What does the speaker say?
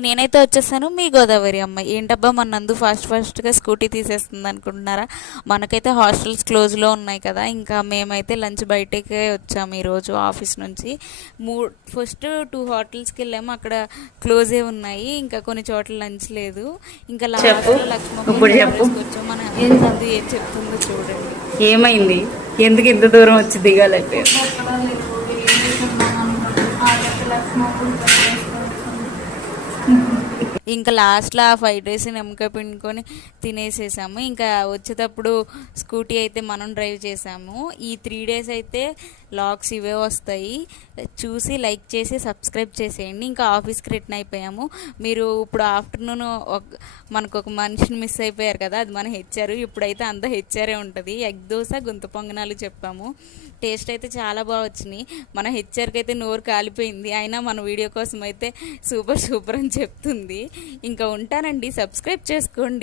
నేనైతే వచ్చేసాను మీ గోదావరి అమ్మాయి. ఏంటబ్బా మన నందు ఫాస్ట్గా స్కూటీ తీసేస్తుంది అనుకుంటున్నారా? మనకైతే హాస్టల్స్ క్లోజ్లో ఉన్నాయి కదా, ఇంకా మేమైతే లంచ్ బయటకే వచ్చాము ఈరోజు ఆఫీస్ నుంచి. ఫస్ట్ 2 హోటల్స్కి వెళ్ళాము, అక్కడ క్లోజే ఉన్నాయి, ఇంకా కొన్ని చోట్ల లంచ్ లేదు. ఇంకా లాస్ట్లో లక్ష్మీ వచ్చాము. మన నందు ఏం చెప్తుందో చూడండి. ఏమైంది, ఎందుకు ఇంత దూరం వచ్చి దిగాలైపోయారు? ఇంకా లాస్ట్లో ఆ ఫ్రైడ్ రైస్ నిమ్మకాయ పిండుకొని తినేసేసాము. ఇంకా వచ్చేటప్పుడు స్కూటీ అయితే మనం డ్రైవ్ చేసాము. ఈ 3 days అయితే లాగ్స్ ఇవే వస్తాయి. చూసి లైక్ చేసి సబ్స్క్రైబ్ చేసేయండి. ఇంకా ఆఫీస్కి రిటర్న్ అయిపోయాము. మీరు ఇప్పుడు ఆఫ్టర్నూన్ మనకు ఒక మనిషిని మిస్ అయిపోయారు కదా, అది మన హెచ్ఆర్. ఇప్పుడైతే అంతా హెచ్ఆరే ఉంటుంది. ఎగ్ దోశ గుంత పొంగనాలు చెప్పాము. టేస్ట్ అయితే చాలా బాగా వచ్చినాయి. మన హెచ్ఆర్కి అయితే నోరు కాలిపోయింది, అయినా మన వీడియో కోసం అయితే సూపర్ అని చెప్తుంది. ఇంకా ఉంటానండి, సబ్స్క్రైబ్ చేసుకోండి.